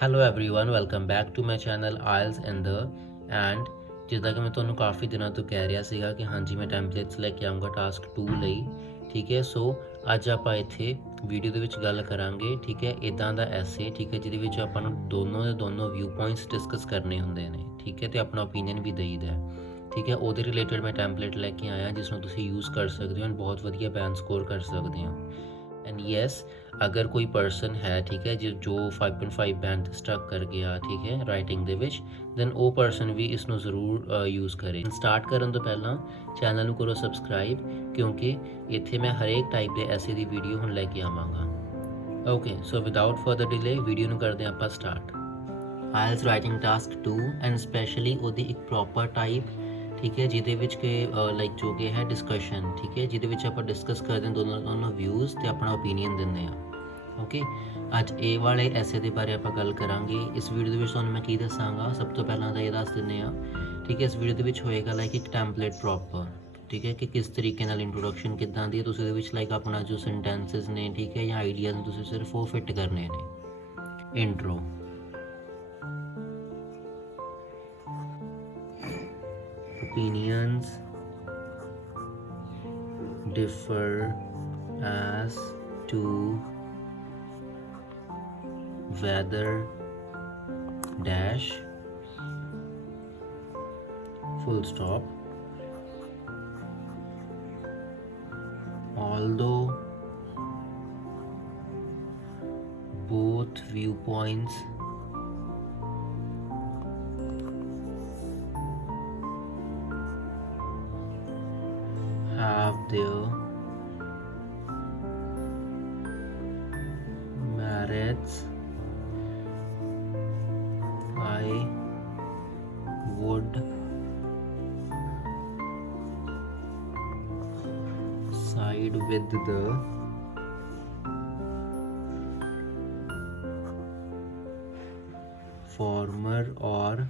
Hello everyone welcome back to my channel oils and and ਜਿੱਦਾਂ ਕਿ ਮੈਂ ਤੁਹਾਨੂੰ ਕਾਫੀ ਦਿਨਾਂ ਤੋਂ ਕਹਿ ਰਿਹਾ ਸੀਗਾ ਕਿ ਹਾਂਜੀ ਮੈਂ ਟੈਂਪਲੇਟਸ ਲੈ ਕੇ ਆਉਂਗਾ ਟਾਸਕ 2 ਲਈ। ਠੀਕ ਹੈ, ਸੋ ਅੱਜ ਆਪਾਂ ਇੱਥੇ ਵੀਡੀਓ ਦੇ ਵਿੱਚ ਗੱਲ ਕਰਾਂਗੇ। ਠੀਕ ਹੈ, ਇੱਦਾਂ ਦਾ ਐਸੇ ਠੀਕ ਹੈ ਜਿਹਦੇ ਵਿੱਚ ਆਪਾਂ ਨੂੰ ਦੋਨੋਂ ਵਿਊ ਪੁਆਇੰਟਸ ਡਿਸਕਸ ਕਰਨੇ ਹੁੰਦੇ ਨੇ। ਠੀਕ ਹੈ, ਤੇ ਆਪਣਾ ਓਪੀਨੀਅਨ ਵੀ ਦੇਈਦਾ। ਠੀਕ ਹੈ, ਉਹਦੇ ਰਿਲੇਟਡ ਮੈਂ ਟੈਂਪਲੇਟ ਲੈ ਕੇ ਆਇਆ ਜਿਸ ਨੂੰ ਤੁਸੀਂ ਯੂਜ਼ ਕਰ ਸਕਦੇ ਹੋ ਐਂਡ ਬਹੁਤ ਵਧੀਆ ਬੈਂਡ ਸਕੋਰ ਕਰ ਸਕਦੇ ਹੋ। एंड येस, अगर कोई पर्सन है ठीक है जो 5.5 बैंड स्टक कर गया ठीक है राइटिंग ਦੇ ਵਿੱਚ ਦੈਨ ਉਹ ਪਰਸਨ ਵੀ ਇਸ ਨੂੰ ਜ਼ਰੂਰ ਯੂਜ਼ ਕਰੇ। ਸਟਾਰਟ ਕਰਨ ਤੋਂ ਪਹਿਲਾਂ ਚੈਨਲ ਨੂੰ ਕਰੋ ਸਬਸਕ੍ਰਾਈਬ ਕਿਉਂਕਿ ਇੱਥੇ ਮੈਂ ਹਰੇਕ ਟਾਈਪ ਦੇ ਐਸੇ ਦੀ ਵੀਡੀਓ ਹੁਣ ਲੈ ਕੇ ਆਵਾਂਗਾ। ਓਕੇ, ਸੋ ਵਿਦਆਊਟ ਫਰਦਰ ਡਿਲੇ ਵੀਡੀਓ ਨੂੰ ਕਰਦੇ ਆਪਾਂ start. IELTS writing task 2 and specially ਉਹਦੀ ਇੱਕ ਪ੍ਰੋਪਰ ਟਾਈਪ ਠੀਕ ਹੈ ਜਿਹਦੇ ਵਿੱਚ ਕਿ ਲਾਈਕ ਜੋ ਕਿ ਹੈ ਡਿਸਕਸ਼ਨ। ਠੀਕ ਹੈ, ਜਿਹਦੇ ਵਿੱਚ ਆਪਾਂ ਡਿਸਕਸ ਕਰਦੇ ਹਾਂ ਦੋਨੋਂ ਵਿਊਜ਼ ਅਤੇ ਆਪਣਾ ਓਪੀਨੀਅਨ ਦਿੰਦੇ ਹਾਂ। ਓਕੇ, ਅੱਜ ਇਹ ਵਾਲੇ ਐਸੇ ਦੇ ਬਾਰੇ ਆਪਾਂ ਗੱਲ ਕਰਾਂਗੇ। ਇਸ ਵੀਡੀਓ ਦੇ ਵਿੱਚ ਤੁਹਾਨੂੰ ਮੈਂ ਕੀ ਦੱਸਾਂਗਾ, ਸਭ ਤੋਂ ਪਹਿਲਾਂ ਤਾਂ ਇਹ ਦੱਸ ਦਿੰਦੇ ਹਾਂ। ਠੀਕ ਹੈ, ਇਸ ਵੀਡੀਓ ਦੇ ਵਿੱਚ ਹੋਏਗਾ ਲਾਈਕ ਇੱਕ ਟੈਂਪਲੇਟ ਪ੍ਰੋਪਰ। ਠੀਕ ਹੈ, ਕਿ ਕਿਸ ਤਰੀਕੇ ਨਾਲ ਇੰਟਰੋਡਕਸ਼ਨ ਕਿੱਦਾਂ ਦੀ ਹੈ, ਤੁਸੀਂ ਉਹਦੇ ਵਿੱਚ ਲਾਈਕ ਆਪਣਾ ਜੋ ਸੈਂਟੈਂਸਿਸ ਨੇ ਠੀਕ ਹੈ ਜਾਂ ਆਈਡੀਆਜ਼ ਨੇ ਤੁਸੀਂ ਸਿਰਫ ਉਹ ਫਿੱਟ ਕਰਨੇ ਨੇ। Intro. Opinions differ as to whether dash full stop although both viewpoints have their merits, I would side with the former or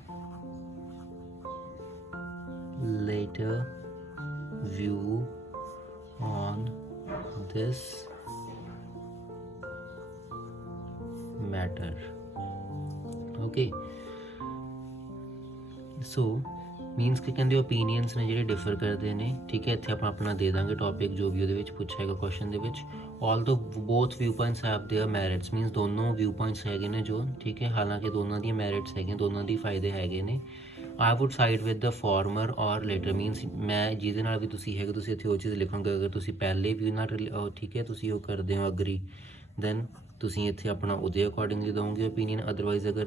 later view on this matter. Okay, so means ਕਿ ਕਹਿੰਦੇ opinions ਨੇ ਜਿਹੜੇ differ ਕਰਦੇ ਨੇ। ਠੀਕ ਹੈ, ਇੱਥੇ ਆਪਾਂ ਆਪਣਾ ਦੇ ਦਾਂਗੇ ਟੌਪਿਕ ਜੋ ਵੀ ਉਹਦੇ ਵਿੱਚ ਪੁੱਛਿਆ ਹੈਗਾ ਕੁਐਸਚਨ ਦੇ ਵਿੱਚ। Although both view points have their merits means ਦੋਨੋਂ ਵਿਊ ਪੁਆਇੰਟਸ ਹੈਗੇ ਨੇ ਜੋ ਠੀਕ ਹੈ, ਹਾਲਾਂਕਿ ਦੋਨਾਂ ਦੀਆਂ ਮੈਰਿਟਸ ਹੈਗੀਆਂ, ਦੋਨਾਂ ਦੀ ਫਾਇਦੇ ਹੈਗੇ ਨੇ। ਆਈ would side with the former or later means ਮੈਂ ਜਿਹਦੇ ਨਾਲ ਵੀ ਤੁਸੀਂ ਹੈਗੇ ਤੁਸੀਂ ਇੱਥੇ ਉਹ ਚੀਜ਼ ਲਿਖੋਗੇ। ਅਗਰ ਤੁਸੀਂ ਪਹਿਲੇ ਵਿਊ ਨਾਲ ਠੀਕ ਹੈ ਤੁਸੀਂ ਉਹ ਕਰਦੇ ਹੋ ਅਗਰੀ ਦੈਨ ਤੁਸੀਂ ਇੱਥੇ ਆਪਣਾ ਉਹਦੇ ਅਕੋਰਡਿੰਗਲੀ ਦਵੋਗੇ ਓਪੀਨੀਅਨ। ਅਦਰਵਾਈਜ਼ ਅਗਰ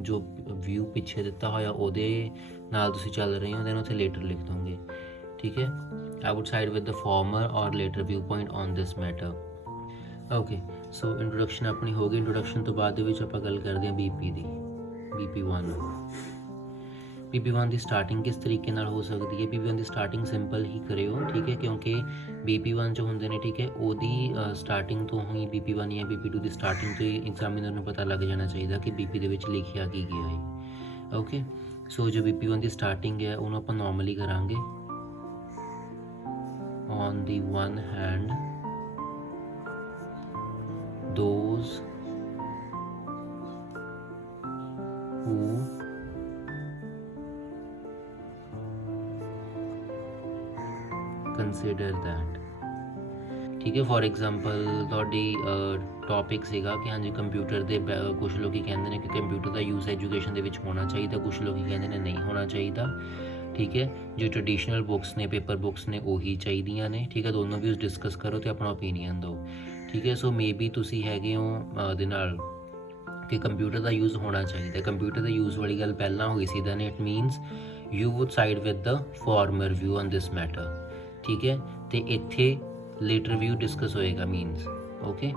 ਜੋ ਵਿਊ ਪਿੱਛੇ ਦਿੱਤਾ ਹੋਇਆ ਉਹਦੇ ਨਾਲ ਤੁਸੀਂ ਚੱਲ ਰਹੇ ਹੋ ਦੈਨ ਉੱਥੇ ਲੇਟਰ ਲਿਖ ਦੋਗੇ। ਠੀਕ ਹੈ, I would side with the former or later view point on this matter. Okay, so introduction ਆਪਣੀ ਹੋ ਗਈ। ਇੰਟਰੋਡਕਸ਼ਨ ਤੋਂ ਬਾਅਦ ਦੇ ਵਿੱਚ ਆਪਾਂ ਗੱਲ ਕਰਦੇ ਹਾਂ BP ਦੀ। BP1 BP1 ਦੀ ਸਟਾਰਟਿੰਗ ਕਿਸ ਤਰੀਕੇ ਨਾਲ ਹੋ ਸਕਦੀ ਹੈ। BP1 ਦੀ ਸਟਾਰਟਿੰਗ ਸਿੰਪਲ ਹੀ ਕਰਿਓ ਠੀਕ ਹੈ, ਕਿਉਂਕਿ BP1 ਜੋ ਹੁੰਦੇ ਨੇ ਠੀਕ ਹੈ ਉਹਦੀ ਸਟਾਰਟਿੰਗ ਤੋਂ ਹੀ BP1 ਜਾਂ BP2 ਦੀ ਸਟਾਰਟਿੰਗ ਤੋਂ ਹੀ ਐਗਜ਼ਾਮੀਨਰ ਨੂੰ ਪਤਾ ਲੱਗ ਜਾਣਾ ਚਾਹੀਦਾ ਕਿ BP ਦੇ ਵਿੱਚ ਲਿਖਿਆ ਕੀ ਗਿਆ ਹੈ। ਓਕੇ, ਸੋ ਜੋ BP1 ਦੀ ਸਟਾਰਟਿੰਗ ਹੈ ਉਹਨੂੰ ਆਪਾਂ ਨੋਰਮਲੀ ਕਰਾਂਗੇ। On the one hand those who consider that ਠੀਕ ਹੈ। ਫੋਰ ਐਗਜ਼ਾਮਪਲ ਤੁਹਾਡੀ ਟੌਪਿਕ ਸੀਗਾ ਕਿ ਹਾਂਜੀ ਕੰਪਿਊਟਰ ਦੇ ਕੁਛ ਲੋਕ ਕਹਿੰਦੇ ਨੇ ਕਿ ਕੰਪਿਊਟਰ ਦਾ ਯੂਜ਼ ਐਜੂਕੇਸ਼ਨ ਦੇ ਵਿੱਚ ਹੋਣਾ ਚਾਹੀਦਾ, ਕੁਛ ਲੋਕ ਕਹਿੰਦੇ ਨੇ ਨਹੀਂ ਹੋਣਾ ਚਾਹੀਦਾ। ਠੀਕ ਹੈ, ਜੋ ਟ੍ਰੈਡੀਸ਼ਨਲ ਬੁੱਕਸ ਨੇ ਪੇਪਰ ਬੁੱਕਸ ਨੇ ਉਹੀ ਚਾਹੀਦੀਆਂ ਨੇ। ਠੀਕ ਹੈ, ਦੋਨੋਂ ਵਿਊਜ਼ ਡਿਸਕਸ ਕਰੋ ਅਤੇ ਆਪਣਾ ਓਪੀਨੀਅਨ ਦਿਓ। ਠੀਕ ਹੈ, ਸੋ ਮੇ ਬੀ ਤੁਸੀਂ ਹੈਗੇ ਹੋ ਦੇ ਨਾਲ ਕਿ ਕੰਪਿਊਟਰ ਦਾ ਯੂਜ਼ ਹੋਣਾ ਚਾਹੀਦਾ। ਕੰਪਿਊਟਰ ਦੇ ਯੂਜ਼ ਵਾਲੀ ਗੱਲ ਪਹਿਲਾਂ ਹੋਈ ਸੀ then it means you would side with the former view on this matter. ਠੀਕ ਹੈ, ਅਤੇ ਇੱਥੇ ਲੇਟਰ ਵਿਊ ਡਿਸਕਸ ਹੋਏਗਾ ਮੀਨਸ ਓਕੇ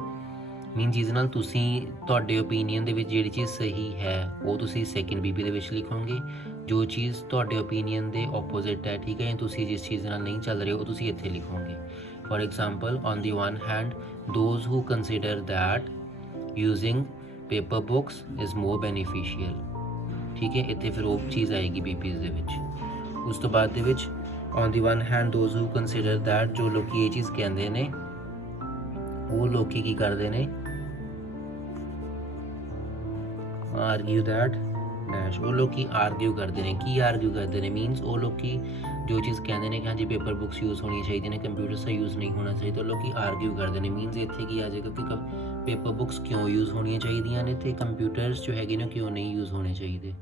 ਮੀਨ ਜਿਹਦੇ ਨਾਲ ਤੁਸੀਂ ਤੁਹਾਡੇ ਓਪੀਨੀਅਨ ਦੇ ਵਿੱਚ ਜਿਹੜੀ ਚੀਜ਼ ਸਹੀ ਹੈ ਉਹ ਤੁਸੀਂ ਸੈਕਿੰਡ BP ਦੇ ਵਿੱਚ ਲਿਖੋਗੇ। ਜੋ ਚੀਜ਼ ਤੁਹਾਡੇ ਓਪੀਨੀਅਨ ਦੇ ਆਪੋਜ਼ਿਟ ਹੈ ਠੀਕ ਹੈ, ਤੁਸੀਂ ਜਿਸ ਚੀਜ਼ ਨਾਲ ਨਹੀਂ ਚੱਲ ਰਹੇ ਉਹ ਤੁਸੀਂ ਇੱਥੇ ਲਿਖੋਗੇ। For example on the one hand those who consider that using paper books is more beneficial. ਠੀਕ ਹੈ, ਇੱਥੇ ਫਿਰ ਉਹ ਚੀਜ਼ ਆਏਗੀ BPs ਦੇ ਵਿੱਚ। ਉਸ ਤੋਂ ਬਾਅਦ ਦੇ ਵਿੱਚ on the one hand those who consider that ਜੋ ਲੋਕ ਇਹ ਚੀਜ਼ ਕਹਿੰਦੇ ਨੇ ਉਹ ਲੋਕ ਕੀ ਕਰਦੇ ਨੇ ਆਰਗਿਊ ਦੈਟ ਡੈਸ਼। ਉਹ ਲੋਕੀ ਆਰਗਿਊ ਕਰਦੇ ਨੇ। ਕੀ ਆਰਗਿਊ ਕਰਦੇ ਨੇ? ਮੀਨਸ ਉਹ ਲੋਕੀ ਜੋ ਚੀਜ਼ ਕਹਿੰਦੇ ਨੇ ਕਿ ਹਾਂਜੀ ਪੇਪਰ ਬੁੱਕਸ ਯੂਜ਼ ਹੋਣੀ ਚਾਹੀਦੀਆਂ ਨੇ, ਕੰਪਿਊਟਰਸ ਦਾ ਯੂਜ਼ ਨਹੀਂ ਹੋਣਾ ਚਾਹੀਦਾ, ਲੋਕੀ ਆਰਗਿਊ ਕਰਦੇ ਨੇ। ਮੀਨਸ ਇੱਥੇ ਕੀ ਆ ਜਾਏਗਾ ਕਿ ਪੇਪਰ ਬੁੱਕਸ ਕਿਉਂ ਯੂਜ਼ ਹੋਣੀਆਂ ਚਾਹੀਦੀਆਂ ਨੇ ਅਤੇ ਕੰਪਿਊਟਰਸ ਜੋ ਹੈਗੇ ਨੇ ਕਿਉਂ ਨਹੀਂ ਯੂਜ਼ ਹੋਣੇ ਚਾਹੀਦੇ।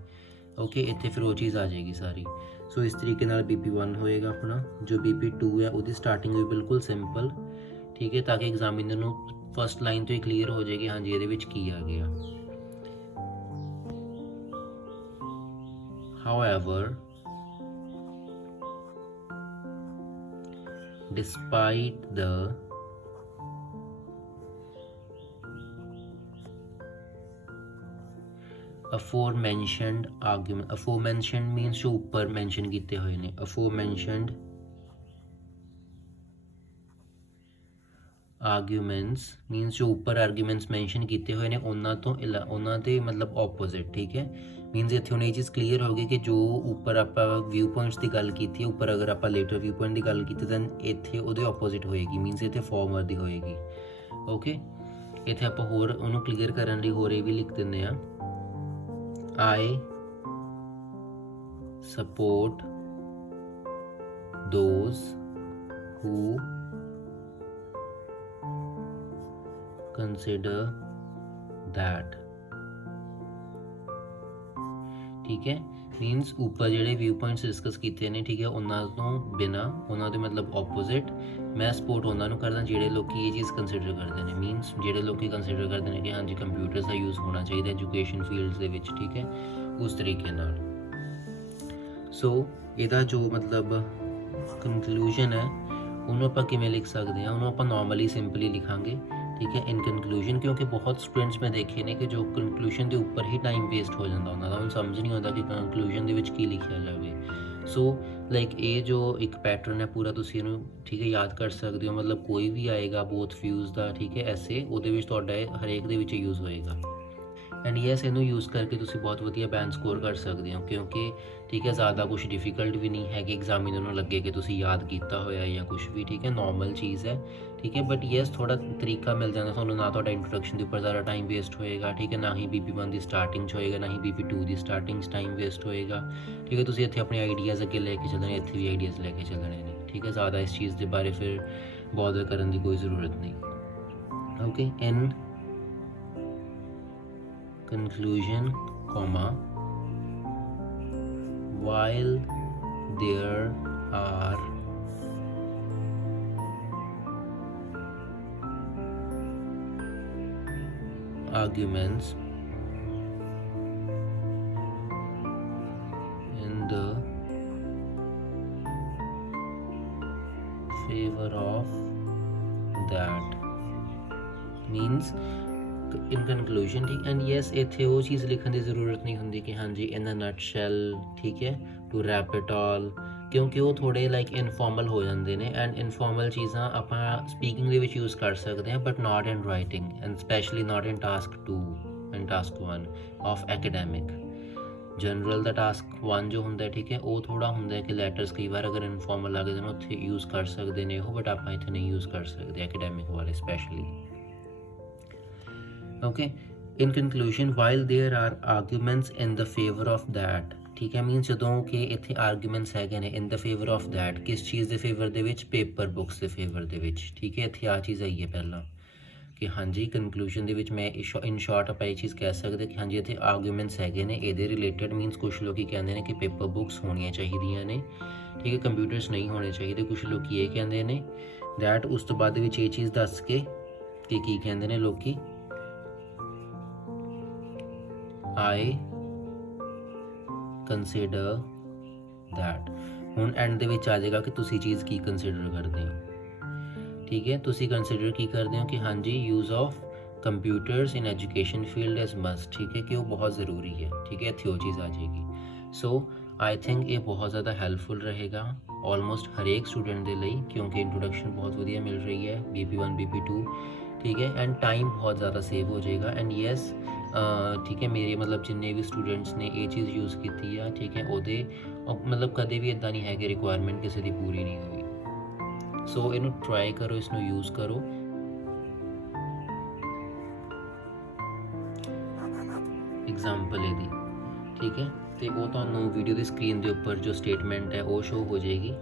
ਓਕੇ, ਇੱਥੇ ਫਿਰ ਉਹ ਚੀਜ਼ ਆ ਜਾਏਗੀ ਸਾਰੀ। ਸੋ ਇਸ ਤਰੀਕੇ ਨਾਲ BP1 ਹੋਏਗਾ ਆਪਣਾ। ਜੋ BP2 ਹੈ ਉਹਦੀ ਸਟਾਰਟਿੰਗ ਵੀ ਬਿਲਕੁਲ ਸਿੰਪਲ, ਠੀਕ ਹੈ, ਤਾਂ ਕਿ ਐਗਜ਼ਾਮੀਨਰ ਨੂੰ ਫਸਟ ਲਾਈਨ ਤੋਂ ਹੀ ਕਲੀਅਰ ਹੋ ਜਾਏਗੀ ਹਾਂਜੀ ਇਹਦੇ ਵਿੱਚ ਕੀ ਆ ਗਿਆ। However, despite the aforementioned argument, aforementioned means जो ऊपर mention ਕੀਤੇ ਹੋਏ ਨੇ, aforementioned ਆਰਗੂਮੈਂਟਸ ਮੀਨਸ ਜੋ ਉੱਪਰ ਆਰਗੂਮੈਂਟਸ ਮੈਂਸ਼ਨ ਕੀਤੇ ਹੋਏ ਨੇ ਉਹਨਾਂ ਦੇ ਮਤਲਬ ਆਪੋਜ਼ਿਟ, ਠੀਕ ਹੈ। ਮੀਨਸ ਇੱਥੇ ਹੁਣ ਇਹ ਚੀਜ਼ ਕਲੀਅਰ ਹੋ ਗਈ ਕਿ ਜੋ ਉੱਪਰ ਆਪਾਂ ਵਿਊ ਪੁਆਇੰਟਸ ਦੀ ਗੱਲ ਕੀਤੀ ਹੈ, ਉੱਪਰ ਅਗਰ ਆਪਾਂ ਲੇਟਰ ਵਿਊ ਪੁਆਇੰਟ ਦੀ ਗੱਲ ਕੀਤੀ ਤਾਂ ਇੱਥੇ ਉਹਦੇ ਆਪੋਜ਼ਿਟ ਹੋਏਗੀ। ਮੀਨਸ ਇੱਥੇ ਫਾਰਮਰ ਦੀ ਹੋਏਗੀ। ਓਕੇ, ਇੱਥੇ ਆਪਾਂ ਹੋਰ ਉਹਨੂੰ ਕਲੀਅਰ ਕਰਨ ਲਈ ਹੋਰ ਇਹ ਵੀ ਲਿਖ ਦਿੰਦੇ ਹਾਂ, I support those who consider that, ਠੀਕ ਹੈ। ਮੀਨਸ ਉੱਪਰ ਜਿਹੜੇ ਵਿਊ ਪੁਆਇੰਟਸ ਡਿਸਕਸ ਕੀਤੇ ਨੇ, ਠੀਕ ਹੈ, ਉਹਨਾਂ ਤੋਂ ਬਿਨਾਂ, ਉਹਨਾਂ ਦੇ ਮਤਲਬ ਆਪੋਜ਼ਿਟ ਮੈਂ ਸਪੋਰਟ ਉਹਨਾਂ ਨੂੰ ਕਰਦਾ ਜਿਹੜੇ ਲੋਕੀ ਇਹ ਚੀਜ਼ ਕੰਸੀਡਰ ਕਰਦੇ ਨੇ। ਮੀਨਸ ਜਿਹੜੇ ਲੋਕੀ ਕੰਸੀਡਰ ਕਰਦੇ ਨੇ ਕਿ ਹਾਂਜੀ ਕੰਪਿਊਟਰਸ ਦਾ ਯੂਜ਼ ਹੋਣਾ ਚਾਹੀਦਾ ਐਜੂਕੇਸ਼ਨ ਫੀਲਡਸ ਦੇ ਵਿੱਚ, ਠੀਕ ਹੈ, ਉਸ ਤਰੀਕੇ ਨਾਲ। ਸੋ ਇਹਦਾ ਜੋ ਮਤਲਬ ਕੰਕਲੂਜਨ ਹੈ ਉਹਨੂੰ ਆਪਾਂ ਕਿਵੇਂ ਲਿਖ ਸਕਦੇ ਹਾਂ? ਉਹਨੂੰ ਆਪਾਂ ਨੋਰਮਲੀ ਸਿੰਪਲੀ ਲਿਖਾਂਗੇ, ਠੀਕ ਹੈ, ਇਨ ਕੰਕਲੂਜਨ। ਕਿਉਂਕਿ ਬਹੁਤ ਸਟੂਡੈਂਟਸ ਮੈਂ ਦੇਖੇ ਨੇ ਕਿ ਜੋ ਕੰਕਲੂਜਨ ਦੇ ਉੱਪਰ ਹੀ ਟਾਈਮ ਵੇਸਟ ਹੋ ਜਾਂਦਾ ਉਹਨਾਂ ਦਾ, ਉਹਨੂੰ ਸਮਝ ਨਹੀਂ ਆਉਂਦਾ ਕਿ ਕੰਕਲੂਜਨ ਦੇ ਵਿੱਚ ਕੀ ਲਿਖਿਆ ਜਾਵੇ। ਸੋ ਲਾਈਕ ਇਹ ਜੋ ਇੱਕ ਪੈਟਰਨ ਹੈ ਪੂਰਾ, ਤੁਸੀਂ ਇਹਨੂੰ, ਠੀਕ ਹੈ, ਯਾਦ ਕਰ ਸਕਦੇ ਹੋ। ਮਤਲਬ ਕੋਈ ਵੀ ਆਏਗਾ ਬੋਥ ਵਿਊਜ਼ ਦਾ, ਠੀਕ ਹੈ, ਐਸੇ ਉਹਦੇ ਵਿੱਚ ਤੁਹਾਡਾ ਹਰੇਕ ਦੇ ਵਿੱਚ ਯੂਜ਼ ਹੋਏਗਾ। ਐਂਡ ਯੈਸ, ਇਹਨੂੰ ਯੂਜ਼ ਕਰਕੇ ਤੁਸੀਂ ਬਹੁਤ ਵਧੀਆ ਬੈਂਡ ਸਕੋਰ ਕਰ ਸਕਦੇ ਹੋ, ਕਿਉਂਕਿ ਠੀਕ ਹੈ ਜ਼ਿਆਦਾ ਕੁਛ ਡਿਫੀਕਲਟ ਵੀ ਨਹੀਂ ਹੈ ਕਿ ਐਗਜ਼ਾਮੀਨਰ ਨੂੰ ਲੱਗੇ ਕਿ ਤੁਸੀਂ ਯਾਦ ਕੀਤਾ ਹੋਇਆ ਜਾਂ ਕੁਛ ਵੀ, ਠੀਕ ਹੈ, ਨੋਰਮਲ ਚੀਜ਼ ਹੈ, ਠੀਕ ਹੈ। ਬਟ ਯੈਸ ਥੋੜ੍ਹਾ ਤਰੀਕਾ ਮਿਲ ਜਾਂਦਾ ਤੁਹਾਨੂੰ, ਨਾ ਤੁਹਾਡਾ ਇੰਟਰੋਡਕਸ਼ਨ ਦੇ ਉੱਪਰ ਜ਼ਿਆਦਾ ਟਾਈਮ ਵੇਸਟ ਹੋਏਗਾ, ਠੀਕ ਹੈ, ਨਾ ਹੀ BP1 ਦੀ ਸਟਾਰਟਿੰਗ 'ਚ ਹੋਏਗਾ, ਨਾ ਹੀ BP2 ਦੀ ਸਟਾਰਟਿੰਗ 'ਚ ਟਾਈਮ ਵੇਸਟ ਹੋਏਗਾ, ਠੀਕ ਹੈ। ਤੁਸੀਂ ਇੱਥੇ ਆਪਣੇ ਆਈਡੀਆਜ਼ ਅੱਗੇ ਲੈ ਕੇ ਚੱਲਣੇ, ਇੱਥੇ ਵੀ ਆਈਡੀਆਜ਼ ਲੈ ਕੇ ਚੱਲਣੇ ਨੇ, ਠੀਕ ਹੈ। ਜ਼ਿਆਦਾ ਇਸ ਚੀਜ਼ ਦੇ ਬਾਰੇ ਫਿਰ ਬੋਦਰ ਕਰਨ ਦੀ ਕੋਈ ਜ਼ਰੂਰਤ ਨਹੀਂ। Okay, in conclusion, comma, while there are arguments in the favor of that, means in conclusion, ठीक। एंड यस ਇੱਥੇ ਉਹ ਚੀਜ਼ ਲਿਖਣ ਦੀ ਜ਼ਰੂਰਤ ਨਹੀਂ ਹੁੰਦੀ ਕਿ ਹਾਂਜੀ ਇਨ ਅ ਨਟਸ਼ੈਲ, ਠੀਕ ਹੈ, ਟੂ ਰੈਪ ਇਟ ਆਲ, ਕਿਉਂਕਿ ਉਹ ਥੋੜ੍ਹੇ ਲਾਈਕ ਇਨਫੋਰਮਲ ਹੋ ਜਾਂਦੇ ਨੇ। ਐਂਡ ਇਨਫੋਰਮਲ ਚੀਜ਼ਾਂ ਆਪਾਂ ਸਪੀਕਿੰਗ ਦੇ ਵਿੱਚ ਯੂਜ਼ ਕਰ ਸਕਦੇ ਹਾਂ, but not in writing, and specially not in task 2 and task 1 of academic. General the task 1 ਜੋ ਹੁੰਦਾ, ਠੀਕ ਹੈ, ਉਹ ਥੋੜ੍ਹਾ ਹੁੰਦਾ ਕਿ ਲੈਟਰਸ ਕਈ ਵਾਰ ਅਗਰ ਇਨਫੋਰਮਲ ਲੱਗਦੇ ਨੇ ਉੱਥੇ ਯੂਜ਼ ਕਰ ਸਕਦੇ ਨੇ ਉਹ, ਬਟ ਆਪਾਂ ਇੱਥੇ ਨਹੀਂ ਯੂਜ਼ ਕਰ ਸਕਦੇ ਐਕੈਡੈਮਿਕ ਵਾਲੇ specially. Okay, in conclusion, while there are arguments in the favor of that, ਠੀਕ ਹੈ, ਮੀਨਸ ਜਦੋਂ ਕਿ ਇੱਥੇ ਆਰਗੂਮੈਂਟਸ ਹੈਗੇ ਨੇ ਇਨ ਦ ਫੇਵਰ ਆਫ ਦੈਟ, ਕਿਸ ਚੀਜ਼ ਦੇ ਫੇਵਰ ਦੇ ਵਿੱਚ? ਪੇਪਰ ਬੁੱਕਸ ਦੇ ਫੇਵਰ ਦੇ ਵਿੱਚ, ਠੀਕ ਹੈ। ਇੱਥੇ ਆ ਚੀਜ਼ ਆਈ ਹੈ ਪਹਿਲਾਂ ਕਿ ਹਾਂਜੀ ਕੰਕਲੂਜਨ ਦੇ ਵਿੱਚ ਮੈਂ ਇਨ ਸ਼ਾਰਟ ਆਪਾਂ ਇਹ ਚੀਜ਼ ਕਹਿ ਸਕਦੇ ਕਿ ਹਾਂਜੀ ਇੱਥੇ ਆਰਗੂਮੈਂਟਸ ਹੈਗੇ ਨੇ ਇਹਦੇ ਰਿਲੇਟਡ। ਮੀਨਸ ਕੁਛ ਲੋਕ ਕਹਿੰਦੇ ਨੇ ਕਿ ਪੇਪਰ ਬੁੱਕਸ ਹੋਣੀਆਂ ਚਾਹੀਦੀਆਂ ਨੇ, ਠੀਕ ਹੈ, ਕੰਪਿਊਟਰਸ ਨਹੀਂ ਹੋਣੇ ਚਾਹੀਦੇ। ਕੁਛ ਲੋਕ ਇਹ ਕਹਿੰਦੇ ਨੇ ਦੈਟ, ਉਸ ਤੋਂ ਬਾਅਦ ਵਿੱਚ ਇਹ ਚੀਜ਼ ਦੱਸ ਕੇ ਕਿ ਕੀ ਕਹਿੰਦੇ ਨੇ ਲੋਕੀ, I consider that। ਹੁਣ ਐਂਡ ਦੇ ਵਿੱਚ ਆ ਜਾਏਗਾ ਕਿ ਤੁਸੀਂ ਚੀਜ਼ ਕੀ ਕੰਸੀਡਰ ਕਰਦੇ ਹੋ, ਠੀਕ ਹੈ। ਤੁਸੀਂ ਕੰਸੀਡਰ ਕੀ ਕਰਦੇ ਹੋ ਕਿ ਹਾਂਜੀ use of computers in education field is must, ਠੀਕ ਹੈ, ਕਿ ਉਹ ਬਹੁਤ ਜ਼ਰੂਰੀ ਹੈ, ਠੀਕ ਹੈ, ਇੱਥੇ ਉਹ ਚੀਜ਼ ਆ ਜਾਏਗੀ। ਸੋ ਆਈ ਥਿੰਕ ਇਹ ਬਹੁਤ ਜ਼ਿਆਦਾ ਹੈਲਪਫੁਲ ਰਹੇਗਾ ਆਲਮੋਸਟ ਹਰੇਕ ਸਟੂਡੈਂਟ ਦੇ ਲਈ, ਕਿਉਂਕਿ ਇੰਟਰੋਡਕਸ਼ਨ ਬਹੁਤ ਵਧੀਆ ਮਿਲ ਰਹੀ ਹੈ BP1 BP2, ਠੀਕ ਹੈ। ਐਂਡ ਟਾਈਮ ਬਹੁਤ ਜ਼ਿਆਦਾ ਸੇਵ ਹੋ ਜਾਏਗਾ। ਐਂਡ ਯੈਸ ਠੀਕ ਹੈ, ਮੇਰੇ ਮਤਲਬ ਜਿੰਨੇ ਵੀ ਸਟੂਡੈਂਟਸ ਨੇ ਇਹ ਚੀਜ਼ ਯੂਜ਼ ਕੀਤੀ ਆ, ਠੀਕ ਹੈ, ਉਹਦੇ ਮਤਲਬ ਕਦੇ ਵੀ ਇੱਦਾਂ ਨਹੀਂ ਹੈ ਕਿ ਰਿਕੁਆਇਰਮੈਂਟ ਕਿਸੇ ਦੀ ਪੂਰੀ ਨਹੀਂ ਹੋਈ। ਸੋ ਇਹਨੂੰ ਟਰਾਈ ਕਰੋ, ਇਸਨੂੰ ਯੂਜ਼ ਕਰੋ। एग्जाम्पल ਇਹਦੀ, ठीक है। तो वो ਤੁਹਾਨੂੰ ਵੀਡੀਓ ਦੀ ਸਕਰੀਨ ਦੇ ਉੱਪਰ ਜੋ ਸਟੇਟਮੈਂਟ ਹੈ ਉਹ ਸ਼ੋ ਹੋ ਜਾਏਗੀ,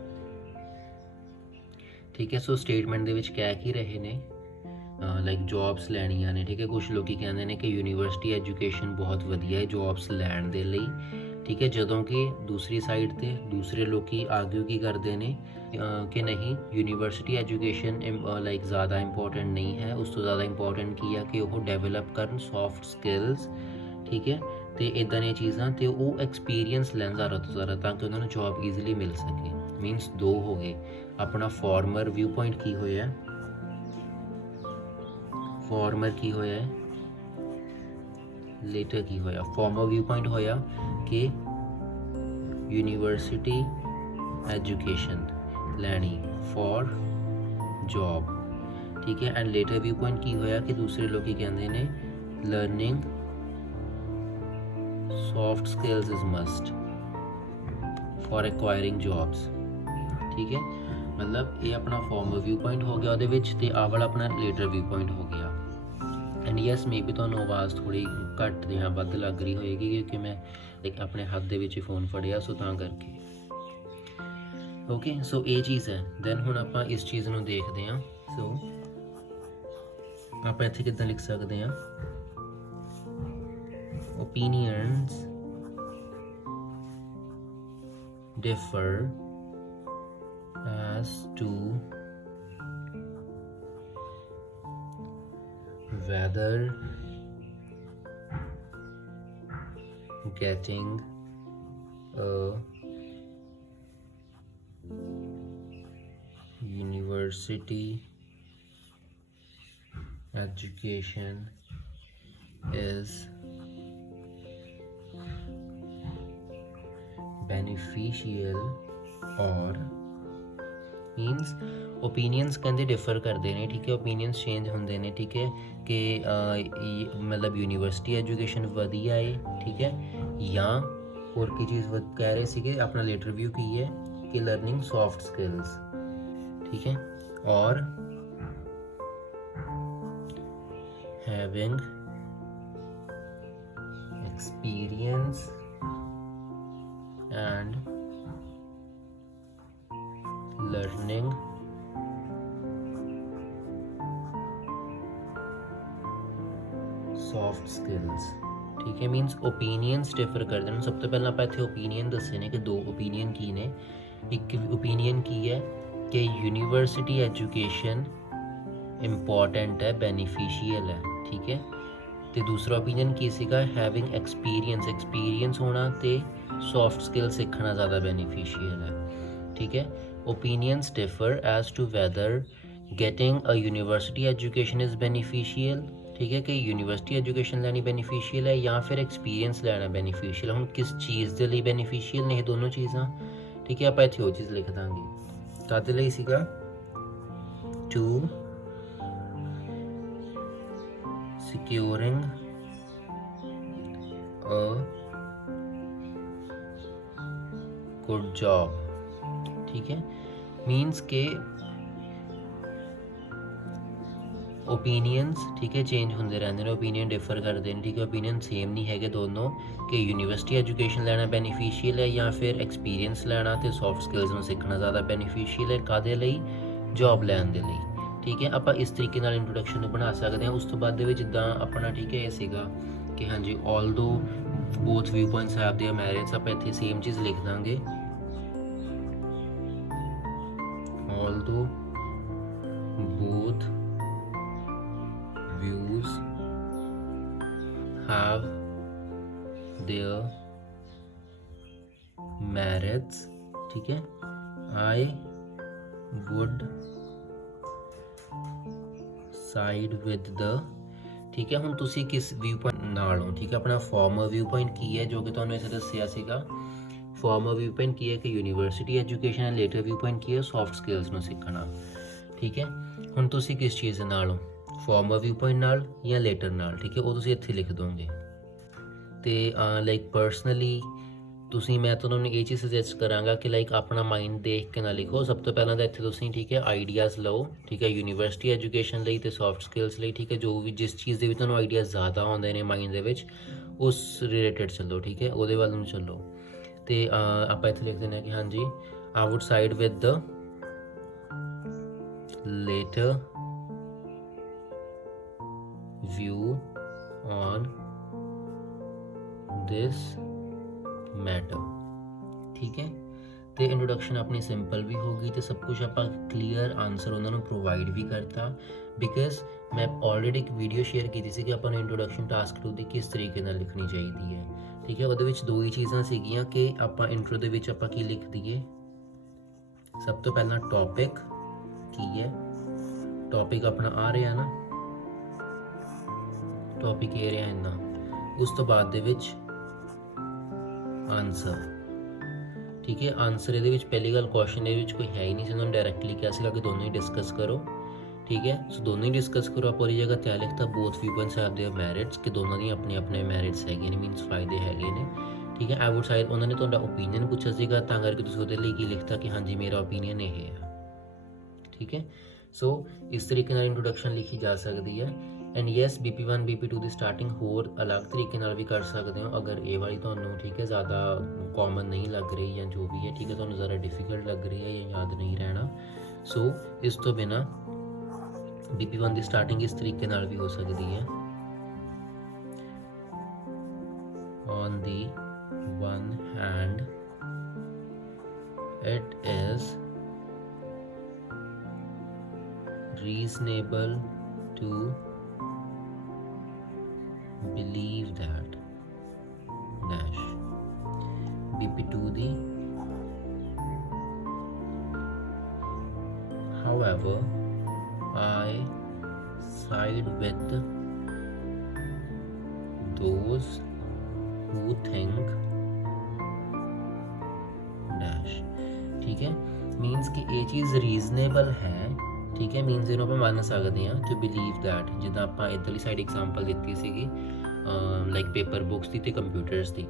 ठीक है। सो स्टेटमेंट ਦੇ ਵਿੱਚ ਕਹਿ ਕੀ ਰਹੇ ਨੇ, ਲਾਈਕ ਜੌਬਸ ਲੈਣੀਆਂ ਨੇ, ਠੀਕ ਹੈ। ਕੁਛ ਲੋਕ ਕਹਿੰਦੇ ਨੇ ਕਿ ਯੂਨੀਵਰਸਿਟੀ ਐਜੂਕੇਸ਼ਨ ਬਹੁਤ ਵਧੀਆ ਹੈ ਜੌਬਸ ਲੈਣ ਦੇ ਲਈ, ਠੀਕ ਹੈ। ਜਦੋਂ ਕਿ ਦੂਸਰੀ ਸਾਈਡ 'ਤੇ ਦੂਸਰੇ ਲੋਕ ਆਰਗਿਊ ਕੀ ਕਰਦੇ ਨੇ ਕਿ ਨਹੀਂ, ਯੂਨੀਵਰਸਿਟੀ ਐਜੂਕੇਸ਼ਨ ਲਾਈਕ ਜ਼ਿਆਦਾ ਇੰਪੋਰਟੈਂਟ ਨਹੀਂ ਹੈ, ਉਸ ਤੋਂ ਜ਼ਿਆਦਾ ਇੰਪੋਰਟੈਂਟ ਕੀ ਆ ਕਿ ਉਹ ਡਿਵੈਲਪ ਕਰਨ ਸੌਫਟ ਸਕਿੱਲਸ, ਠੀਕ ਹੈ। ਅਤੇ ਇੱਦਾਂ ਦੀਆਂ ਚੀਜ਼ਾਂ, ਅਤੇ ਉਹ ਐਕਸਪੀਰੀਅੰਸ ਲੈਣ ਜ਼ਿਆਦਾ ਤੋਂ ਜ਼ਿਆਦਾ ਤਾਂ ਕਿ ਉਹਨਾਂ ਨੂੰ ਜੌਬ ਈਜ਼ੀਲੀ ਮਿਲ ਸਕੇ। ਮੀਨਸ ਦੋ ਹੋ ਗਏ। ਆਪਣਾ ਫਾਰਮਰ ਵਿਊ ਪੁਆਇੰਟ ਕੀ ਹੋਇਆ, ਫਾਰਮਰ ਕੀ ਹੋਇਆ, ਲੇਟਰ ਕੀ ਹੋਇਆ। ਫਾਰਮਰ ਵਿਊ ਪੁਆਇੰਟ ਹੋਇਆ ਕਿ ਯੂਨੀਵਰਸਿਟੀ ਐਜੂਕੇਸ਼ਨ ਲੈਣੀ ਫॉर ਜੌਬ, ਠੀਕ ਹੈ। ਐਂਡ ਲੇਟਰ ਵਿਊ ਪੁਆਇੰਟ ਕੀ ਹੋਇਆ ਕਿ ਦੂਸਰੇ ਲੋਕ ਕਹਿੰਦੇ ਨੇ learning soft skills is must for acquiring jobs, ਠੀਕ ਹੈ। ਮਤਲਬ ਇਹ ਆਪਣਾ ਫਾਰਮਰ ਵਿਊ ਪੁਆਇੰਟ ਹੋ ਗਿਆ ਉਹਦੇ ਵਿੱਚ, ਅਤੇ ਆਹ ਵਾਲਾ ਆਪਣਾ ਲੇਟਰ ਵਿਊ ਪੁਆਇੰਟ ਹੋ ਗਿਆ। ਐਂਡ ਯੈਸ ਮੇ ਬੀ ਤੁਹਾਨੂੰ ਆਵਾਜ਼ ਥੋੜ੍ਹੀ ਘੱਟ ਜਾਂ ਵੱਧ ਲੱਗ ਰਹੀ ਹੋਏਗੀ ਕਿਉਂਕਿ ਮੈਂ ਲਾਈਕ ਆਪਣੇ ਹੱਥ ਦੇ ਵਿੱਚ ਹੀ ਫ਼ੋਨ ਫੜਿਆ, ਸੋ ਤਾਂ ਕਰਕੇ। ਓਕੇ, ਸੋ ਇਹ ਚੀਜ਼ ਹੈ। ਦੈਨ ਹੁਣ ਆਪਾਂ ਇਸ ਚੀਜ਼ ਨੂੰ ਦੇਖਦੇ ਹਾਂ। ਸੋ ਆਪਾਂ ਇੱਥੇ ਕਿੱਦਾਂ ਲਿਖ ਸਕਦੇ ਹਾਂ, opinions differ as to whether getting a university education is beneficial or means opinions ਕਹਿੰਦੇ ਡਿਫਰ ਕਰਦੇ ਨੇ, ਠੀਕ ਹੈ। ਓਪੀਨੀਅਨਸ ਚੇਂਜ ਹੁੰਦੇ ਨੇ, ਠੀਕ ਹੈ, ਕਿ ਮਤਲਬ ਯੂਨੀਵਰਸਿਟੀ ਐਜੂਕੇਸ਼ਨ ਵਧੀਆ ਹੈ, ਠੀਕ ਹੈ। ਜਾਂ ਹੋਰ ਕੀ ਚੀਜ਼ ਕਹਿ ਰਹੇ ਸੀਗੇ, ਆਪਣਾ ਲੇਟਰ ਵਿਊ ਕੀ ਹੈ ਕਿ ਲਰਨਿੰਗ ਸੌਫਟ ਸਕਿੱਲਸ, ਠੀਕ ਹੈ। ਔਰ having experience and learning soft skills, ठीक है। मीनस ओपीनियंस डिफर करते हैं। सब तो पहला ਆਪਾਂ ਇੱਥੇ ਓਪੀਨੀਅਨ ਦੱਸੇ ਨੇ ਕਿ ਦੋ ਓਪੀਨੀਅਨ ਕੀ ਨੇ। ਇੱਕ ਓਪੀਨੀਅਨ ਕੀ ਹੈ ਕਿ ਯੂਨੀਵਰਸਿਟੀ ਐਜੂਕੇਸ਼ਨ ਇੰਪੋਰਟੈਂਟ ਹੈ, ਬੈਨੀਫੀਸ਼ੀਅਲ ਹੈ, ਠੀਕ ਹੈ। ਅਤੇ ਦੂਸਰਾ ਓਪੀਨੀਅਨ ਕੀ ਸੀਗਾ, ਹੈਵਿੰਗ ਐਕਸਪੀਰੀਅੰਸ ਹੋਣਾ ਅਤੇ ਸੌਫਟ ਸਕਿੱਲ ਸਿੱਖਣਾ ਜ਼ਿਆਦਾ ਬੈਨੀਫੀਸ਼ੀਅਲ ਹੈ, ਠੀਕ ਹੈ। Opinions differ as to whether getting a university education is beneficial, ਠੀਕ ਹੈ, ਕਿ ਯੂਨੀਵਰਸਿਟੀ ਐਜੂਕੇਸ਼ਨ ਲੈਣੀ ਬੈਨੀਫੀਸ਼ੀਅਲ ਹੈ ਜਾਂ ਫਿਰ ਐਕਸਪੀਰੀਅੰਸ ਲੈਣਾ ਬੈਨੀਫੀਸ਼ੀਅਲ। ਹੁਣ ਕਿਸ ਚੀਜ਼ ਦੇ ਲਈ ਬੈਨੀਫੀਸ਼ੀਅਲ ਨੇ ਇਹ ਦੋਨੋਂ ਚੀਜ਼ਾਂ, ਠੀਕ ਹੈ। ਆਪਾਂ ਇੱਥੇ ਉਹ ਚੀਜ਼ ਲਿਖ ਦਾਂਗੇ। ਕਾਹਦੇ ਲਈ ਸੀਗਾ, to securing a good job, ठीक है। मीन्स के ओपीनियंस, ठीक है, चेंज होंदे रहंदे ने, ओपीनियन डिफर करते हैं, ठीक है। ओपीनियन सेम नहीं है दोनों कि यूनीवर्सिटी एजुकेशन लेना बेनीफिशियल है या फिर एक्सपीरियंस लेना तो सॉफ्ट स्किल्स में सीखना ज़्यादा बेनीफिशियल है, कादे लई, जॉब लैन दे लई, ठीक है। ਆਪਾਂ ਇਸ ਤਰੀਕੇ ਨਾਲ ਇੰਟਰੋਡਕਸ਼ਨ ਨੂੰ ਬਣਾ ਸਕਦੇ ਹਾਂ। ਉਸ ਤੋਂ ਬਾਅਦ ਦੇ ਵਿੱਚ ਜਿੱਦਾਂ ਆਪਣਾ, ਠੀਕ ਹੈ, ਇਹ ਸੀਗਾ ਕਿ ਹਾਂਜੀ although both view points have their merits, ਆਪਾਂ ਇੱਥੇ ਸੇਮ ਚੀਜ਼ ਲਿਖ ਦਾਂਗੇ, although both views have their merits, ठीक है। I would side with the, ਠੀਕ ਹੈ। ਹੁਣ ਤੁਸੀਂ ਕਿਸ ਵਿਊ ਪੁਆਇੰਟ ਨਾਲ ਹੋ, ਠੀਕ ਹੈ। ਆਪਣਾ ਫਾਰਮਰ ਵਿਊ ਪੁਆਇੰਟ ਕੀ ਹੈ ਜੋ ਕਿ ਤੁਹਾਨੂੰ ਇੱਥੇ ਦੱਸਿਆ ਸੀਗਾ। ਫਾਰਮਰ ਵਿਊ ਪੁਆਇੰਟ ਕੀ ਹੈ ਕਿ university education, and later view point ਕੀ ਹੈ ਸੌਫਟ ਸਕਿੱਲਸ ਨੂੰ ਸਿੱਖਣਾ, ਠੀਕ ਹੈ। ਹੁਣ ਤੁਸੀਂ ਕਿਸ ਚੀਜ਼ ਦੇ ਨਾਲ ਹੋ, ਫਾਰਮਰ ਵਿਊ ਪੁਆਇੰਟ ਨਾਲ ਜਾਂ ਲੇਟਰ ਨਾਲ, ਠੀਕ ਹੈ। ਉਹ ਤੁਸੀਂ ਇੱਥੇ ਲਿਖ ਦੋਗੇ। ਅਤੇ ਲਾਈਕ ਪਰਸਨਲੀ ਤੁਸੀਂ, ਮੈਂ ਤੁਹਾਨੂੰ ਇਹ ਚੀਜ਼ ਸੁਜੈਸਟ ਕਰਾਂਗਾ ਕਿ ਲਾਈਕ ਆਪਣਾ ਮਾਈਂਡ ਦੇਖ ਕੇ ਨਾ ਲਿਖੋ। ਸਭ ਤੋਂ ਪਹਿਲਾਂ ਤਾਂ ਇੱਥੇ ਤੁਸੀਂ, ਠੀਕ ਹੈ, ਆਈਡੀਆਜ਼ ਲਓ, ਠੀਕ ਹੈ, ਯੂਨੀਵਰਸਿਟੀ ਐਜੂਕੇਸ਼ਨ ਲਈ ਅਤੇ ਸੌਫਟ ਸਕਿੱਲਸ ਲਈ, ਠੀਕ ਹੈ। ਜੋ ਵੀ ਜਿਸ ਚੀਜ਼ ਦੇ ਵਿੱਚ ਤੁਹਾਨੂੰ ਆਈਡੀਆਜ਼ ਜ਼ਿਆਦਾ ਆਉਂਦੇ ਨੇ ਮਾਈਂਡ ਦੇ ਵਿੱਚ, उस रिलेटेड चलो, ठीक है, ਉਹਦੇ ਵੱਲ ਨੂੰ ਚੱਲੋ। ਤੇ ਆਪਾਂ ਇੱਥੇ ਲਿਖ ਦਿੰਦੇ ਹਾਂ ਕਿ ਹਾਂਜੀ I would side with the later view on this matter, ठीक है। ਤੇ ਇੰਟਰੋਡਕਸ਼ਨ ਆਪਣੀ ਸਿੰਪਲ ਵੀ ਹੋ ਗਈ ਤੇ ਸਭ ਕੁਝ ਆਪਾਂ ਕਲੀਅਰ ਆਨਸਰ ਉਹਨਾਂ ਨੂੰ ਪ੍ਰੋਵਾਈਡ ਵੀ ਕਰਤਾ, ਬਿਕਾਜ਼ ਮੈਂ ਆਲਰੇਡੀ ਇੱਕ ਵੀਡੀਓ ਸ਼ੇਅਰ ਕੀਤੀ ਸੀ ਕਿ ਆਪਾਂ ਨੂੰ ਇੰਟਰੋਡਕਸ਼ਨ ਟਾਸਕ 2 ਦੀ ਕਿਸ ਤਰੀਕੇ ਨਾਲ ਲਿਖਣੀ ਚਾਹੀਦੀ ਹੈ, ਠੀਕ ਹੈ। ਉਹਦੇ ਵਿੱਚ ਦੋ ਹੀ ਚੀਜ਼ਾਂ ਸੀਗੀਆਂ ਕਿ ਆਪਾਂ ਇੰਟਰੋ ਦੇ ਵਿੱਚ ਆਪਾਂ ਕੀ ਲਿਖ ਦਈਏ। ਸਭ ਤੋਂ ਪਹਿਲਾਂ ਟੌਪਿਕ ਕੀ ਹੈ, ਟੌਪਿਕ ਆਪਣਾ ਆ ਰਿਹਾ ਨਾ, ਟੌਪਿਕ ਇਹ ਰਿਹਾ ਇੰਨਾ। ਉਸ ਤੋਂ ਬਾਅਦ ਦੇ ਵਿੱਚ ਆਨਸਰ, ਠੀਕ ਹੈ। ਆਨਸਰ ਇਹਦੇ ਵਿੱਚ ਪਹਿਲੀ ਗੱਲ ਕੁਐਸਚਨ ਦੇ ਵਿੱਚ ਕੋਈ ਹੈ ਹੀ ਨਹੀਂ ਸੀ, ਉਹਨਾਂ ਨੇ ਡਾਇਰੈਕਟਲੀ ਕਿਹਾ ਸੀਗਾ ਕਿ ਦੋਨੋਂ ਹੀ ਡਿਸਕਸ ਕਰੋ, ਠੀਕ ਹੈ। ਸੋ ਦੋਨੋਂ ਹੀ ਡਿਸਕਸ ਕਰੋ। ਆਪਾਂ ਉਹਦੀ ਜਗ੍ਹਾ ਤੇ ਲਿਖਤਾ ਬੋਥ ਵਿਊਪੋਇੰਟਸ ਹੈਵ देयर ਮੈਰਿਟਸ, ਕਿ ਦੋਨਾਂ ਦੀ ਆਪਣੇ ਆਪਣੇ ਮੈਰਿਟਸ ਹੈਗੇ ਨੇ, ਮੀਨਸ ਫਾਇਦੇ ਹੈਗੇ ਨੇ, ਠੀਕ ਹੈ। ਆਈ ਵੁੱਡ ਸਾਈਡ ਉਹਨਾਂ ਨੇ ਤੁਹਾਡਾ ਓਪੀਨੀਅਨ ਪੁੱਛਿਆ ਸੀਗਾ, ਤਾਂ ਕਰਕੇ ਤੁਸੀਂ ਉਹਦੇ ਲਈ ਕੀ ਲਿਖਤਾ ਕਿ ਹਾਂਜੀ ਮੇਰਾ ਓਪੀਨੀਅਨ ਇਹ ਹੈ, ਠੀਕ ਹੈ। ਸੋ ਇਸ ਤਰੀਕੇ ਨਾਲ ਇੰਟਰੋਡਕਸ਼ਨ ਲਿਖੀ ਜਾ ਸਕਦੀ ਹੈ। And yes BP1 BP2 the starting ਹੋਰ ਅਲੱਗ ਤਰੀਕੇ ਨਾਲ ਵੀ ਕਰ ਸਕਦੇ ਹੋ, ਅਗਰ ਇਹ ਵਾਲੀ ਤੁਹਾਨੂੰ, ਠੀਕ ਹੈ, ਜ਼ਿਆਦਾ ਕਾਮਨ ਨਹੀਂ ਲੱਗ ਰਹੀ ਜਾਂ ਜੋ ਵੀ ਹੈ, ਠੀਕ ਹੈ, ਤੁਹਾਨੂੰ ਜ਼ਿਆਦਾ ਡਿਫਿਕਲਟ ਲੱਗ ਰਹੀ ਹੈ ਜਾਂ ਯਾਦ ਨਹੀਂ ਰਹਿਣਾ। ਸੋ ਇਸ ਤੋਂ ਬਿਨਾਂ BP1 ਦੀ ਸਟਾਰਟਿੰਗ ਇਸ ਤਰੀਕੇ ਨਾਲ ਵੀ ਹੋ ਸਕਦੀ ਹੈ। On the one hand, it is reasonable to believe that dash BP2 the however I side with those who think dash, ठीक है। मीन्स कि ये चीज़ रीजनेबल है, ठीक है, मीन्स ਇਹਨੂੰ ਆਪਾਂ ਮੰਨ ਸਕਦੇ ਹਾਂ ਟੂ ਬਿਲੀਵ ਦੈਟ, ਜਿੱਦਾਂ ਆਪਾਂ ਇੱਧਰਲੀ ਸਾਈਡ ਐਗਜ਼ਾਮਪਲ ਦਿੱਤੀ ਸੀਗੀ ਲਾਈਕ ਪੇਪਰ ਬੁੱਕਸ ਦੀ ਤੇ ਕੰਪਿਊਟਰਸ ਦੀ,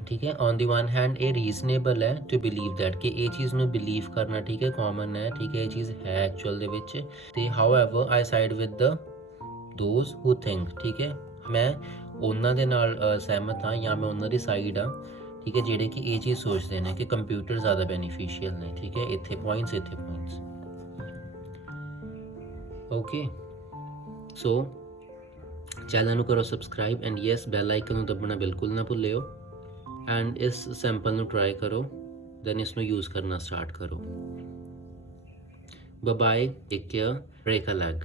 ठीक है। ऑन दी वन हैंड ये रीजनेबल है टू बिलीव दैट कि ये चीज़ ਨੂੰ बिलीव करना, ठीक है, कॉमन है, ठीक है, ये चीज़ है एक्चुअल ਦੇ ਵਿੱਚ। ਤੇ however I side with the those who think, ठीक है, ਮੈਂ ਉਹਨਾਂ ਦੇ ਨਾਲ ਸਹਿਮਤ ਹਾਂ ਜਾਂ ਮੈਂ ਉਹਨਾਂ ਦੀ ਸਾਈਡ ਆ, ਠੀਕ ਹੈ, ਜਿਹੜੇ ਕਿ ਇਹ ਚੀਜ਼ ਸੋਚਦੇ ਨੇ ਕਿ ਕੰਪਿਊਟਰ ਜ਼ਿਆਦਾ ਬੈਨੀਫੀਸ਼ੀਅਲ ਨੇ, ਠੀਕ ਹੈ। ਇੱਥੇ ਪੁਆਇੰਟਸ, ਇੱਥੇ ਪੁਆਇੰਟਸ, ਓਕੇ। ਸੋ ਚੈਨਲ ਨੂੰ ਕਰੋ subscribe and yes bell icon ਨੂੰ ਦਬਾਉਣਾ ਬਿਲਕੁਲ ਨਾ ਭੁੱਲਿਓ। ਐਂਡ ਇਸ ਸੈਂਪਲ ਨੂੰ ਟਰਾਈ ਕਰੋ, ਦੈਨ ਇਸ ਨੂੰ ਯੂਜ਼ ਕਰਨਾ ਸਟਾਰਟ ਕਰੋ। Bye bye, take care, break a leg.